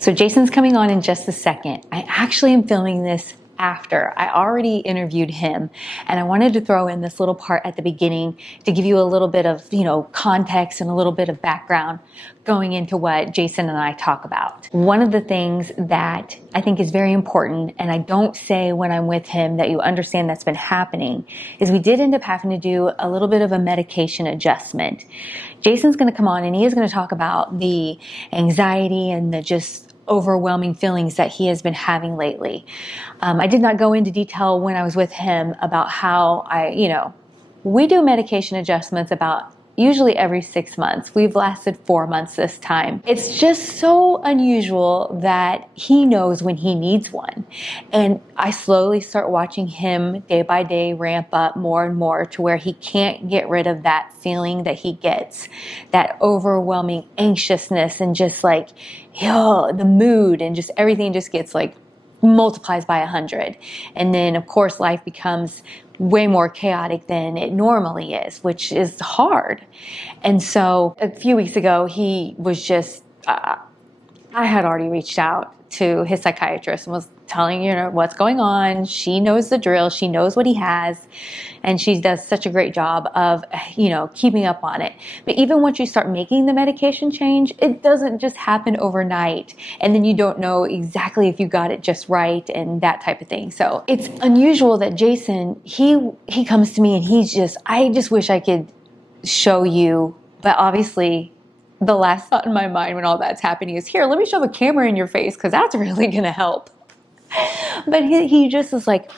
So Jason's coming on in just a second. I actually am filming this after I already interviewed him, and I wanted to throw in this little part at the beginning to give you a little bit of, context and a little bit of background going into what Jason and I talk about. One of the things that I think is very important, and I don't say when I'm with him that you understand that's been happening, is we did end up having to do a little bit of a medication adjustment. Jason's going to come on and he is going to talk about the anxiety and the just overwhelming feelings that he has been having lately. I did not go into detail when I was with him about how we do medication adjustments about usually every 6 months. We've lasted 4 months this time. It's just so unusual that he knows when he needs one. And I slowly start watching him day by day ramp up more and more to where he can't get rid of that feeling that he gets, that overwhelming anxiousness and just the mood and just everything just gets multiplies by 100. And then of course life becomes way more chaotic than it normally is, which is hard. And so a few weeks ago, he was just, I had already reached out to his psychiatrist and was telling what's going on. She knows the drill. She knows what he has. And she does such a great job of, keeping up on it. But even once you start making the medication change, it doesn't just happen overnight. And then you don't know exactly if you got it just right and that type of thing. So it's unusual that Jason, he comes to me and I just wish I could show you, but obviously the last thought in my mind when all that's happening is, here, let me shove a camera in your face because that's really going to help. But he just is like,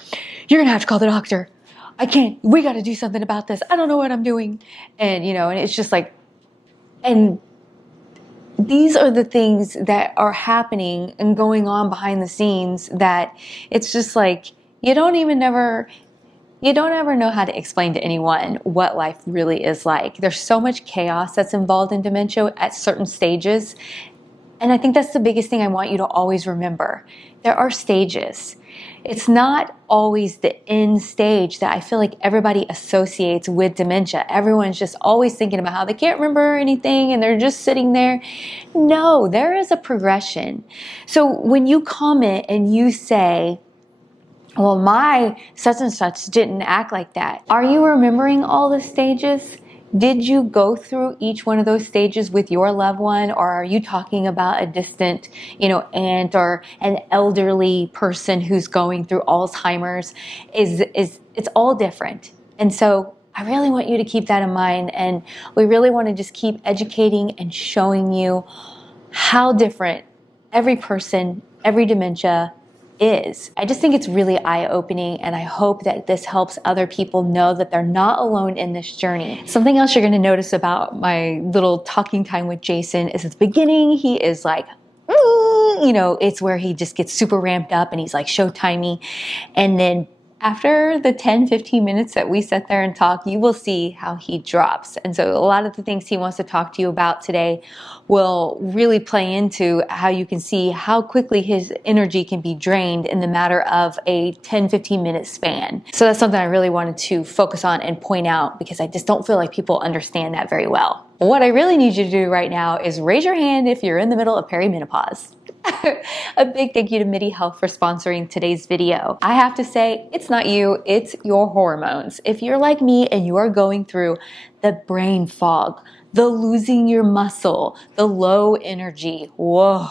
you're going to have to call the doctor. I can't. We got to do something about this. I don't know what I'm doing. And, and it's just and these are the things that are happening and going on behind the scenes that it's just you don't ever know how to explain to anyone what life really is like. There's so much chaos that's involved in dementia at certain stages. And I think that's the biggest thing I want you to always remember. There are stages. It's not always the end stage that I feel like everybody associates with dementia. Everyone's just always thinking about how they can't remember anything and they're just sitting there. No, there is a progression. So when you comment and you say, well, my such and such didn't act like that. Are you remembering all the stages? Did you go through each one of those stages with your loved one? Or are you talking about a distant, aunt or an elderly person who's going through Alzheimer's? It's all different. And so I really want you to keep that in mind. And we really want to just keep educating and showing you how different every person, every dementia is. I just think it's really eye-opening, and I hope that this helps other people know that they're not alone in this journey. Something else you're going to notice about my little talking time with Jason is at the beginning, he is it's where he just gets super ramped up and he's showtimey. And then after the 10-15 minutes that we sit there and talk, you will see how he drops. And so a lot of the things he wants to talk to you about today will really play into how you can see how quickly his energy can be drained in the matter of a 10-15 minute span. So that's something I really wanted to focus on and point out because I just don't feel like people understand that very well. What I really need you to do right now is raise your hand if you're in the middle of perimenopause. A big thank you to MIDI Health for sponsoring today's video. I have to say, it's not you, it's your hormones. If you're like me and you are going through the brain fog, the losing your muscle, the low energy, whoa.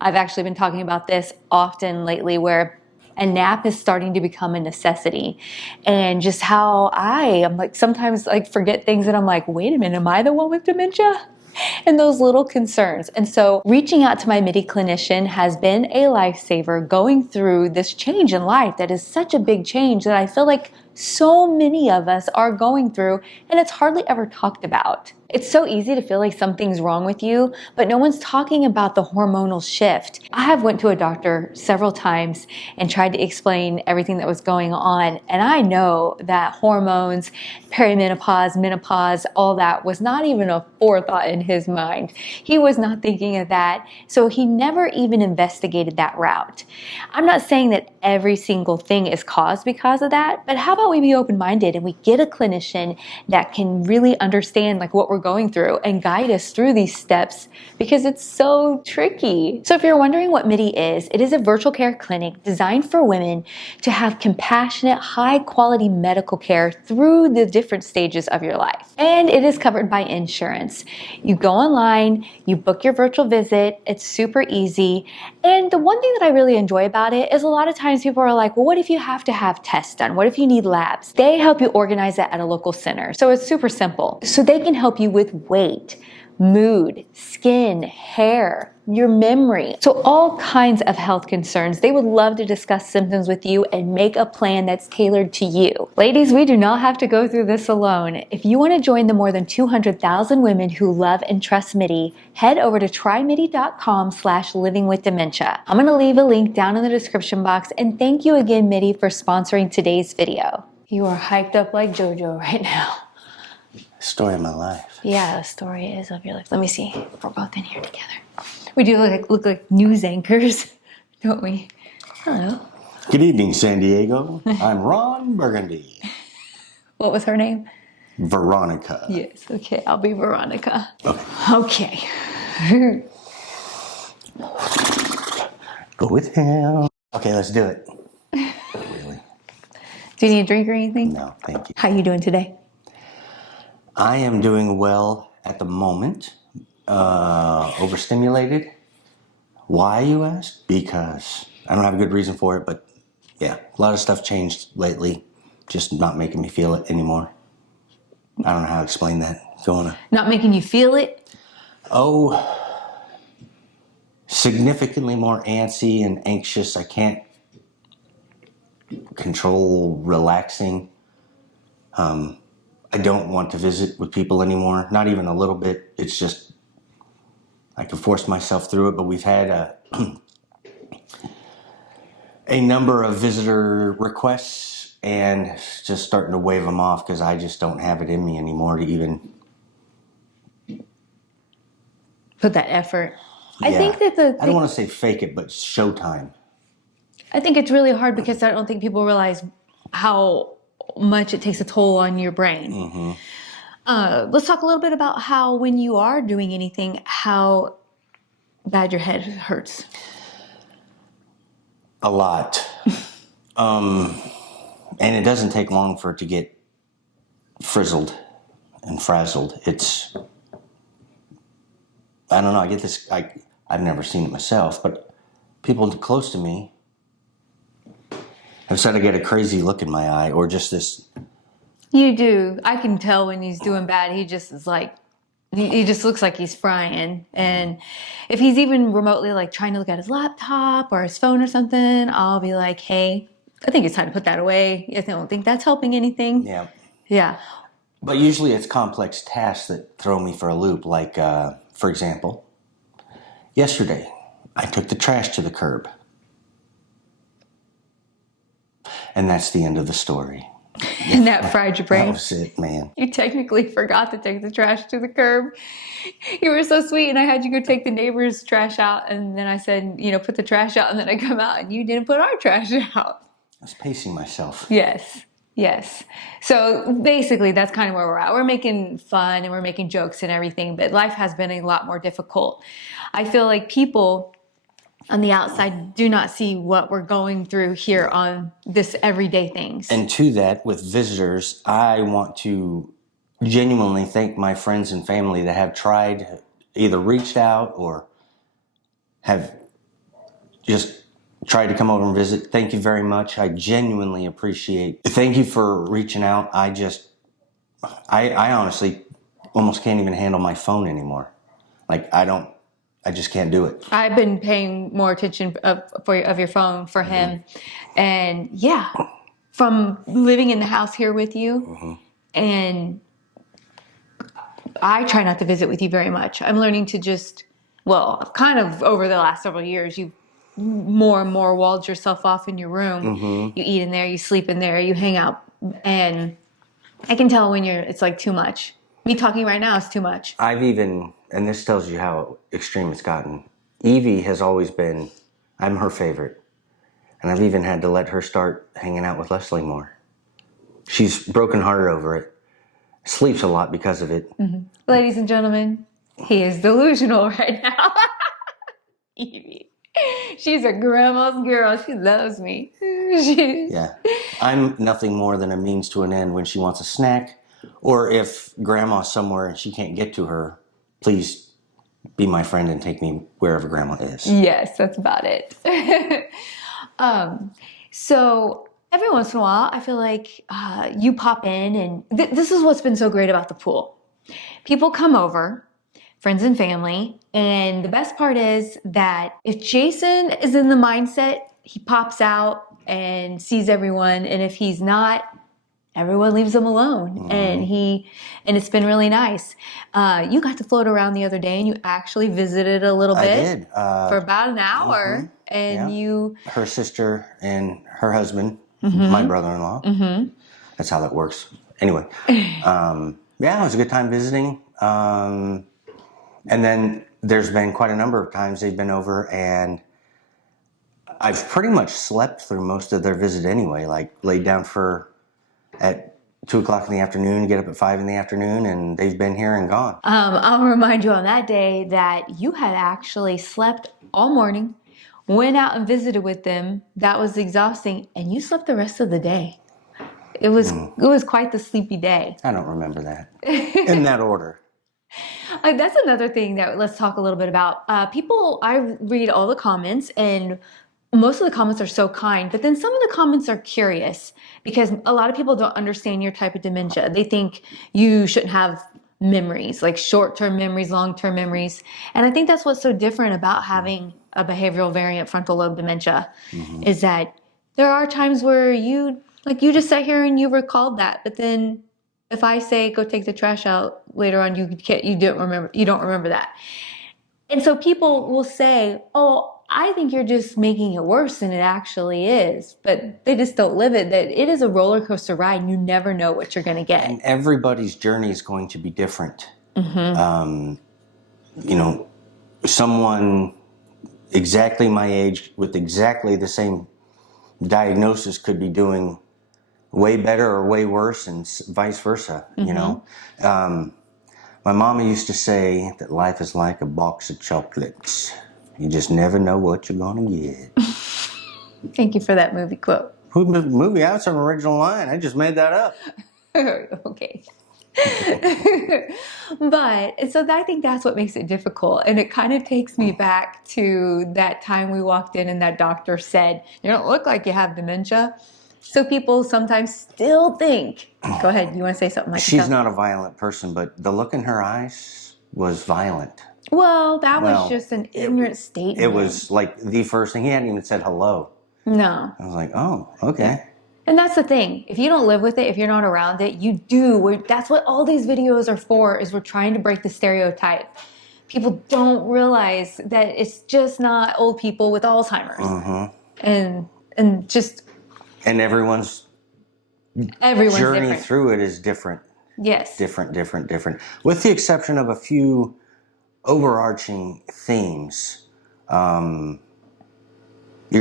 I've actually been talking about this often lately where a nap is starting to become a necessity. And just how I am sometimes forget things and I'm wait a minute, am I the one with dementia? And those little concerns. And so reaching out to my MIDI clinician has been a lifesaver going through this change in life that is such a big change that I feel like so many of us are going through and it's hardly ever talked about. It's so easy to feel like something's wrong with you, but no one's talking about the hormonal shift. I have went to a doctor several times and tried to explain everything that was going on. And I know that hormones, perimenopause, menopause, all that was not even a forethought in his mind. He was not thinking of that. So he never even investigated that route. I'm not saying that every single thing is caused because of that, but how about we be open-minded and we get a clinician that can really understand what we're we're going through and guide us through these steps because it's so tricky. So if you're wondering what MIDI is, it is a virtual care clinic designed for women to have compassionate, high quality medical care through the different stages of your life. And it is covered by insurance. You go online, you book your virtual visit, it's super easy. And the one thing that I really enjoy about it is a lot of times people are like, well, what if you have to have tests done? What if you need labs? They help you organize that at a local center. So it's super simple. So they can help you with weight, mood, skin, hair, your memory. So all kinds of health concerns. They would love to discuss symptoms with you and make a plan that's tailored to you. Ladies, we do not have to go through this alone. If you want to join the more than 200,000 women who love and trust MIDI, head over to trymidi.com/livingwithdementia. I'm going to leave a link down in the description box, and thank you again, MIDI, for sponsoring today's video. You are hyped up like JoJo right now. Story of my life. Yeah, the story is of your life. Let me see. We're both in here together. We do look like news anchors, don't we? Hello. Good evening, San Diego. I'm Ron Burgundy. What was her name? Veronica. Yes, okay. I'll be Veronica. Okay. Okay. Go with him. Okay, let's do it. Really? Do you need a drink or anything? No, thank you. How you doing today? I am doing well at the moment. Overstimulated. Why, you ask? Because I don't have a good reason for it, but yeah, a lot of stuff changed lately. Just not making me feel it anymore. I don't know how to explain that. Not making you feel it? Oh, significantly more antsy and anxious. I can't control relaxing. I don't want to visit with people anymore, not even a little bit. It's just, I can force myself through it, but we've had a number of visitor requests and just starting to wave them off because I just don't have it in me anymore to even put that effort. Yeah. I think that I don't want to say fake it, but showtime. I think it's really hard because I don't think people realize how much it takes a toll on your brain. Mm-hmm. Let's talk a little bit about how when you are doing anything, how bad your head hurts. A lot. And it doesn't take long for it to get frizzled and frazzled. It's, I don't know, I get this, I've never seen it myself, but people close to me have said I get a crazy look in my eye or just this. You do. I can tell when he's doing bad. He just is like, he just looks like he's frying. And if he's even remotely like trying to look at his laptop or his phone or something, I'll be like, hey, I think it's time to put that away. I don't think that's helping anything. Yeah. Yeah. But usually it's complex tasks that throw me for a loop. Like, for example, yesterday I took the trash to the curb. And that's the end of the story. And that fried your brain. That was it, man. You technically forgot to take the trash to the curb. You were so sweet, and I had you go take the neighbor's trash out, and then I said, you know, put the trash out, and then I come out, and you didn't put our trash out. I was pacing myself. Yes. Yes. So basically, that's kind of where we're at. We're making fun, and we're making jokes and everything, but life has been a lot more difficult. I feel like people on the outside do not see what we're going through here on this everyday things. And to that, with visitors, I want to genuinely thank my friends and family that have tried, either reached out or have just tried to come over and visit. Thank you very much. I genuinely appreciate it. Thank you for reaching out. I honestly almost can't even handle my phone anymore. Like, I just can't do it. I've been paying more attention of your phone for him. Mm-hmm. And yeah, from living in the house here with you, mm-hmm. and I try not to visit with you very much. I'm learning to just, kind of over the last several years, you've more and more walled yourself off in your room. Mm-hmm. You eat in there, you sleep in there, you hang out. And I can tell when it's like too much. Me talking right now is too much. And this tells you how extreme it's gotten. Evie has always been, I'm her favorite. And I've even had to let her start hanging out with Leslie more. She's broken hearted over it. sleeps a lot because of it. Ladies and gentlemen, he is delusional right now. Evie. She's a grandma's girl. She loves me. Yeah. I'm nothing more than a means to an end when she wants a snack, or if grandma's somewhere and she can't get to her, please be my friend and take me wherever grandma is. Yes, that's about it. So every once in a while, I feel like you pop in, and this is what's been so great about the pool. People come over, friends and family, and the best part is that if Jason is in the mindset, he pops out and sees everyone, and if he's not, everyone leaves him alone. And it's been really nice. You got to float around the other day, and you actually visited a little bit. I did. For about an hour. And her sister and her husband, my brother-in-law. That's how that works. Anyway, it was a good time visiting. And then there's been quite a number of times they've been over, and I've pretty much slept through most of their visit anyway, like laid down at 2 o'clock in the afternoon, get up at 5 in the afternoon, and they've been here and gone. I'll remind you on that day that you had actually slept all morning, went out and visited with them. That was exhausting, and you slept the rest of the day. It was quite the sleepy day. I don't remember that in that order. That's another thing that let's talk a little bit about. I read all the comments, and most of the comments are so kind, but then some of the comments are curious because a lot of people don't understand your type of dementia. They think you shouldn't have memories, like short-term memories, long-term memories. And I think that's what's so different about having a behavioral variant frontal lobe dementia is that there are times where you just sat here and you recalled that, but then if I say go take the trash out later on, you don't remember that. And so people will say, "Oh, I think you're just making it worse than it actually is," but they just don't live it. That it is a roller coaster ride, and you never know what you're going to get. And everybody's journey is going to be different. Someone exactly my age with exactly the same diagnosis could be doing way better or way worse, and vice versa. My mama used to say that life is like a box of chocolates. You just never know what you're gonna get. Thank you for that movie quote. Movie? That's an original line. I just made that up. Okay. But so I think that's what makes it difficult. And it kind of takes me back to that time we walked in and that doctor said, "You don't look like you have dementia." So people sometimes still think, go ahead, you want to say something like that? She's not a violent person, but the look in her eyes was violent. Well, that was just an ignorant statement. It was like the first thing. He hadn't even said hello. No. I was like, oh, okay. Yeah. And that's the thing. If you don't live with it, if you're not around it, you do. That's what all these videos are for, is we're trying to break the stereotype. People don't realize that it's just not old people with Alzheimer's. And everyone's journey different. through it is different. Yes. Different. With the exception of a few overarching themes. You're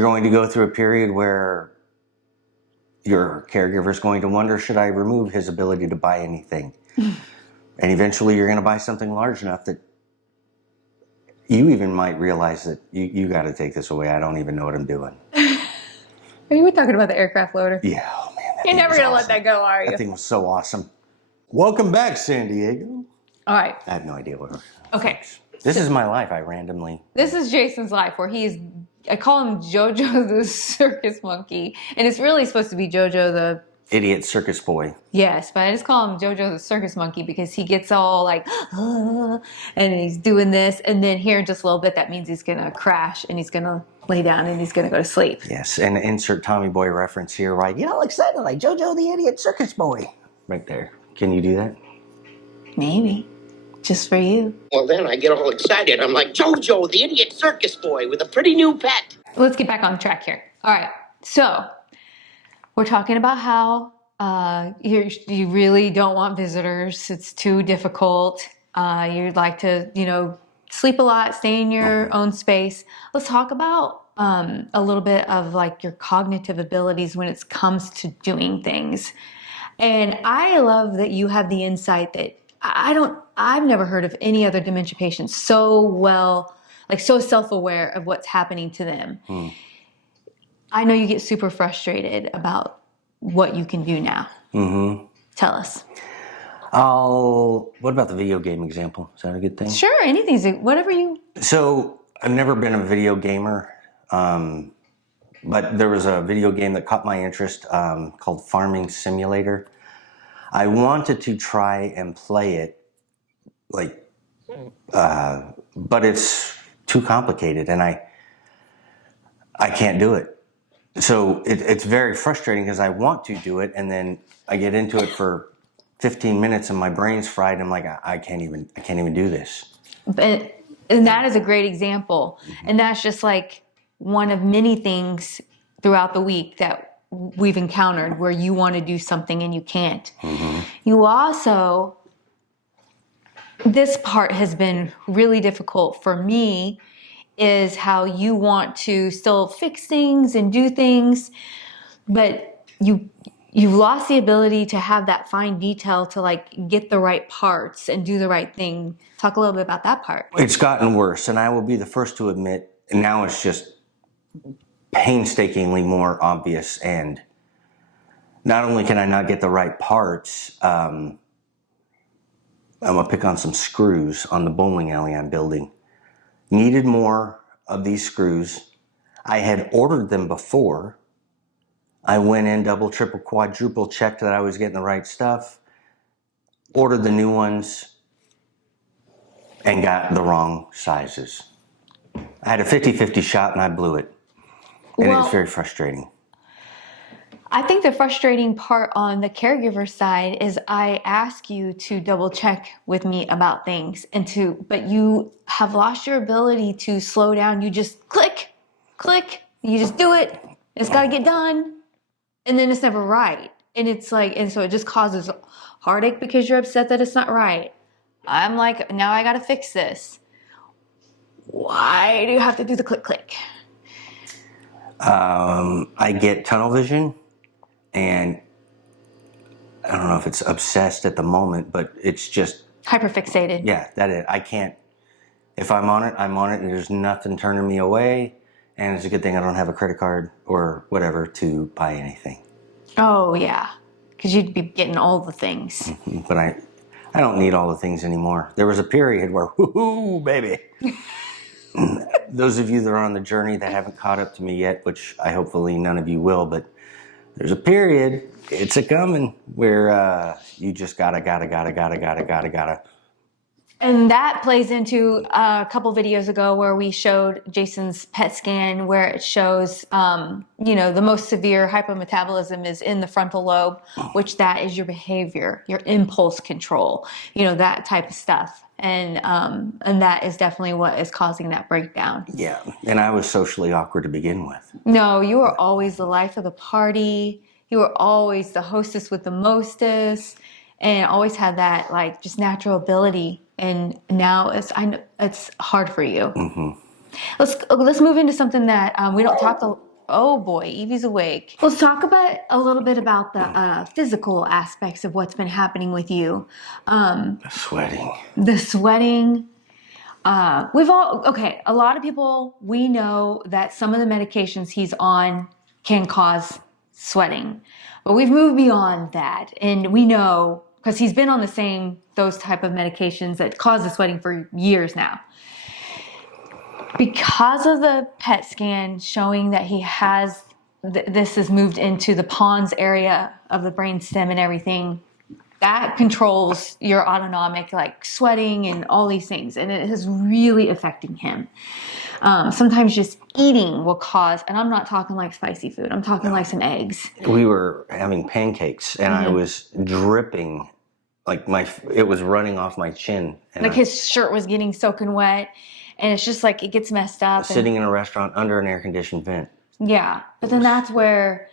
going to go through a period where your caregiver is going to wonder, should I remove his ability to buy anything? And eventually you're going to buy something large enough that you even might realize that you got to take this away. I don't even know what I'm doing. Are you talking about the aircraft loader? Yeah, oh man. You're never going to let that go, are you? That thing was so awesome. Welcome back, San Diego. All right. I have no idea what. Okay. This is my life. I randomly. This is Jason's life, where I call him JoJo the circus monkey, and it's really supposed to be JoJo the idiot circus boy. Yes, but I just call him JoJo the circus monkey because he gets all like, and he's doing this, and then here in just a little bit, that means he's gonna crash and he's gonna lay down and he's gonna go to sleep. Yes, and insert Tommy Boy reference here, right? Get all excited like JoJo the idiot circus boy, right there. Can you do that? Maybe. Just for you. Well, then I get all excited. I'm like, JoJo, the idiot circus boy with a pretty new pet. Let's get back on track here. All right. So we're talking about how you really don't want visitors. It's too difficult. You'd like to, sleep a lot, stay in your own space. Let's talk about a little bit of like your cognitive abilities when it comes to doing things. And I love that you have the insight that I've never heard of any other dementia patient so well, like so self-aware of what's happening to them. I know you get super frustrated about what you can do now. Tell us. What about the video game example? Is that a good thing? Sure, anything's, whatever you... So I've never been a video gamer, but there was a video game that caught my interest called Farming Simulator. I wanted to try and play it, but it's too complicated, and I can't do it. So it's very frustrating because I want to do it, and then I get into it for 15 minutes, and my brain's fried. I'm like, I can't even do this. And that is a great example, and that's just like one of many things throughout the week that we've encountered where you want to do something and you can't. You also, this part has been really difficult for me, is how you want to still fix things and do things, but you've lost the ability to have that fine detail to like get the right parts and do the right thing. Talk a little bit about that part. It's gotten worse, and I will be the first to admit, now it's just painstakingly more obvious, and not only can I not get the right parts, I'm gonna pick on some screws on the bowling alley I'm building. Needed more of these screws. I had ordered them before. I went in, double, triple, quadruple checked that I was getting the right stuff, ordered the new ones, and got the wrong sizes. I had a 50-50 shot and I blew it. And it's very frustrating. I think the frustrating part on the caregiver side is I ask you to double check with me about things but you have lost your ability to slow down. You just click, you just do it. It's got to get done. And then it's never right. And it's like, and so it just causes heartache because you're upset that it's not right. I'm like, now I got to fix this. Why do you have to do the click? I get tunnel vision, and I don't know if it's obsessed at the moment, but it's just hyperfixated. Yeah, that is. I can't. If I'm on it, I'm on it, and there's nothing turning me away. And it's a good thing I don't have a credit card or whatever to buy anything. Oh yeah, because you'd be getting all the things. But I don't need all the things anymore. There was a period where, whoo, baby. Those of you that are on the journey that haven't caught up to me yet, which I hopefully none of you will, but there's a period, it's a coming, where you just gotta. And that plays into a couple videos ago where we showed Jason's PET scan where it shows, the most severe hypometabolism is in the frontal lobe, which that is your behavior, your impulse control, that type of stuff. And that is definitely what is causing that breakdown. Yeah, and I was socially awkward to begin with. No, you were always the life of the party. You were always the hostess with the mostest, and always had that like just natural ability. And now it's hard for you. Let's move into something that we don't talk. Oh boy, Evie's awake. Let's talk about a little bit about the physical aspects of what's been happening with you. The sweating. A lot of people, we know that some of the medications he's on can cause sweating, but we've moved beyond that, and we know because he's been on those type of medications that cause the sweating for years now. Because of the PET scan showing that he has, this has moved into the pons area of the brainstem and everything, that controls your autonomic, like sweating and all these things. And it is really affecting him. Sometimes just eating will cause, and I'm not talking like spicy food, I'm talking like some eggs. We were having pancakes and I was dripping, it was running off my chin. And his shirt was getting soaking wet. And it's just like it gets messed up. Sitting in a restaurant under an air-conditioned vent. Yeah, but then that's where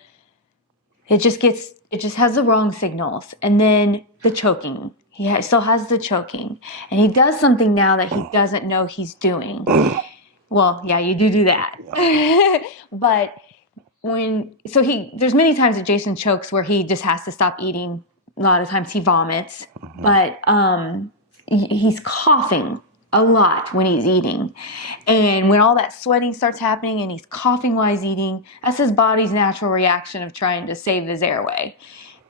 it just has the wrong signals. And then the choking. He still has the choking. And he does something now that he doesn't know he's doing. Well, yeah, you do that. But there's many times that Jason chokes where he just has to stop eating a lot of times he vomits, but he's coughing a lot when he's eating. And when all that sweating starts happening and he's coughing while he's eating, that's his body's natural reaction of trying to save his airway.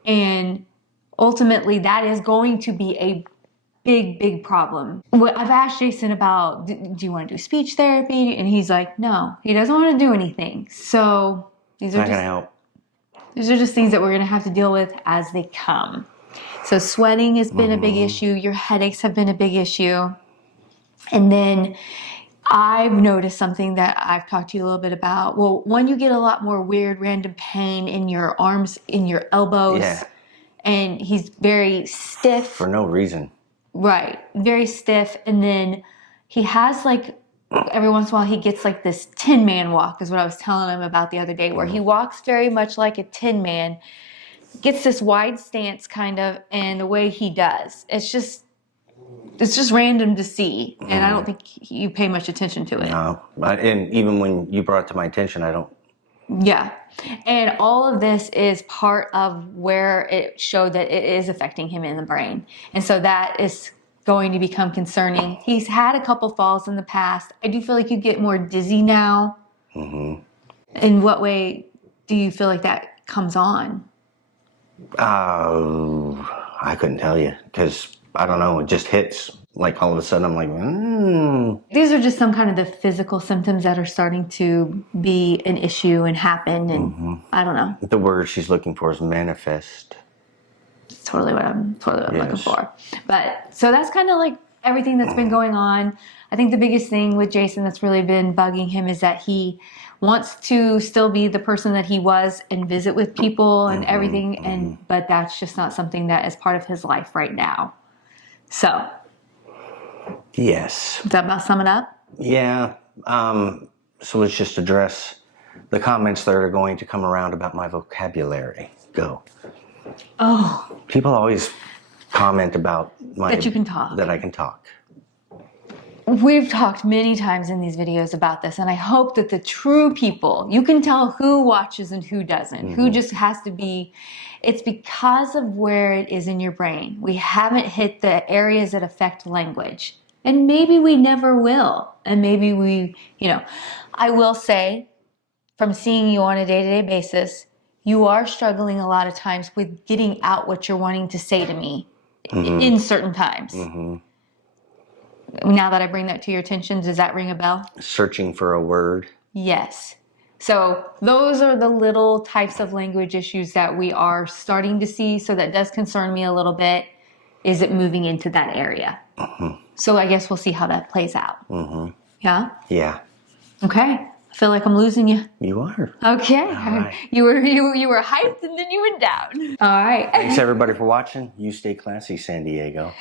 And ultimately, that is going to be a big problem. I've asked Jason about, do you want to do speech therapy? And he's like, no, he doesn't want to do anything. So these are Not gonna help. These are just things that we're going to have to deal with as they come. So sweating has been a big issue. Your headaches have been a big issue. And then I've noticed something that I've talked to you a little bit about. Well, one, you get a lot more weird, random pain in your arms, in your elbows. Yeah. And he's very stiff. For no reason. Right. Very stiff. And then he has like, every once in a while he gets like this Tin Man walk, is what I was telling him about the other day, where he walks very much like a Tin Man, gets this wide stance kind of, and the way he does, it's just random to see. And I don't think you pay much attention to it. No. And even when you brought it to my attention, I don't. Yeah. And all of this is part of where it showed that it is affecting him in the brain. And so that is going to become concerning. He's had a couple falls in the past. I do feel like you get more dizzy now. In what way do you feel like that comes on? I couldn't tell you, because I don't know. It just hits. Like all of a sudden I'm like, These are just some kind of the physical symptoms that are starting to be an issue and happen. And I don't know. The word she's looking for is manifest. It's totally what I'm looking for. But so that's kind of like everything that's been going on. I think the biggest thing with Jason that's really been bugging him is that he wants to still be the person that he was and visit with people and everything. But that's just not something that is part of his life right now. So. Yes. Does that about sum it up? Yeah. So let's just address the comments that are going to come around about my vocabulary. Go. Oh. People always comment about that you can talk. That I can talk. We've talked many times in these videos about this, and I hope that the true people, you can tell who watches and who doesn't, who just has to be, it's because of where it is in your brain. We haven't hit the areas that affect language. And maybe we never will. And maybe we, I will say, from seeing you on a day-to-day basis, you are struggling a lot of times with getting out what you're wanting to say to me in certain times. Now that I bring that to your attention, does that ring a bell? Searching for a word. Yes. So those are the little types of language issues that we are starting to see. So that does concern me a little bit. Is it moving into that area? So I guess we'll see how that plays out. Yeah? Yeah. Okay. I feel like I'm losing you. You are. Okay. All right. You were hyped and then you went down. All right. Thanks everybody for watching. You stay classy, San Diego.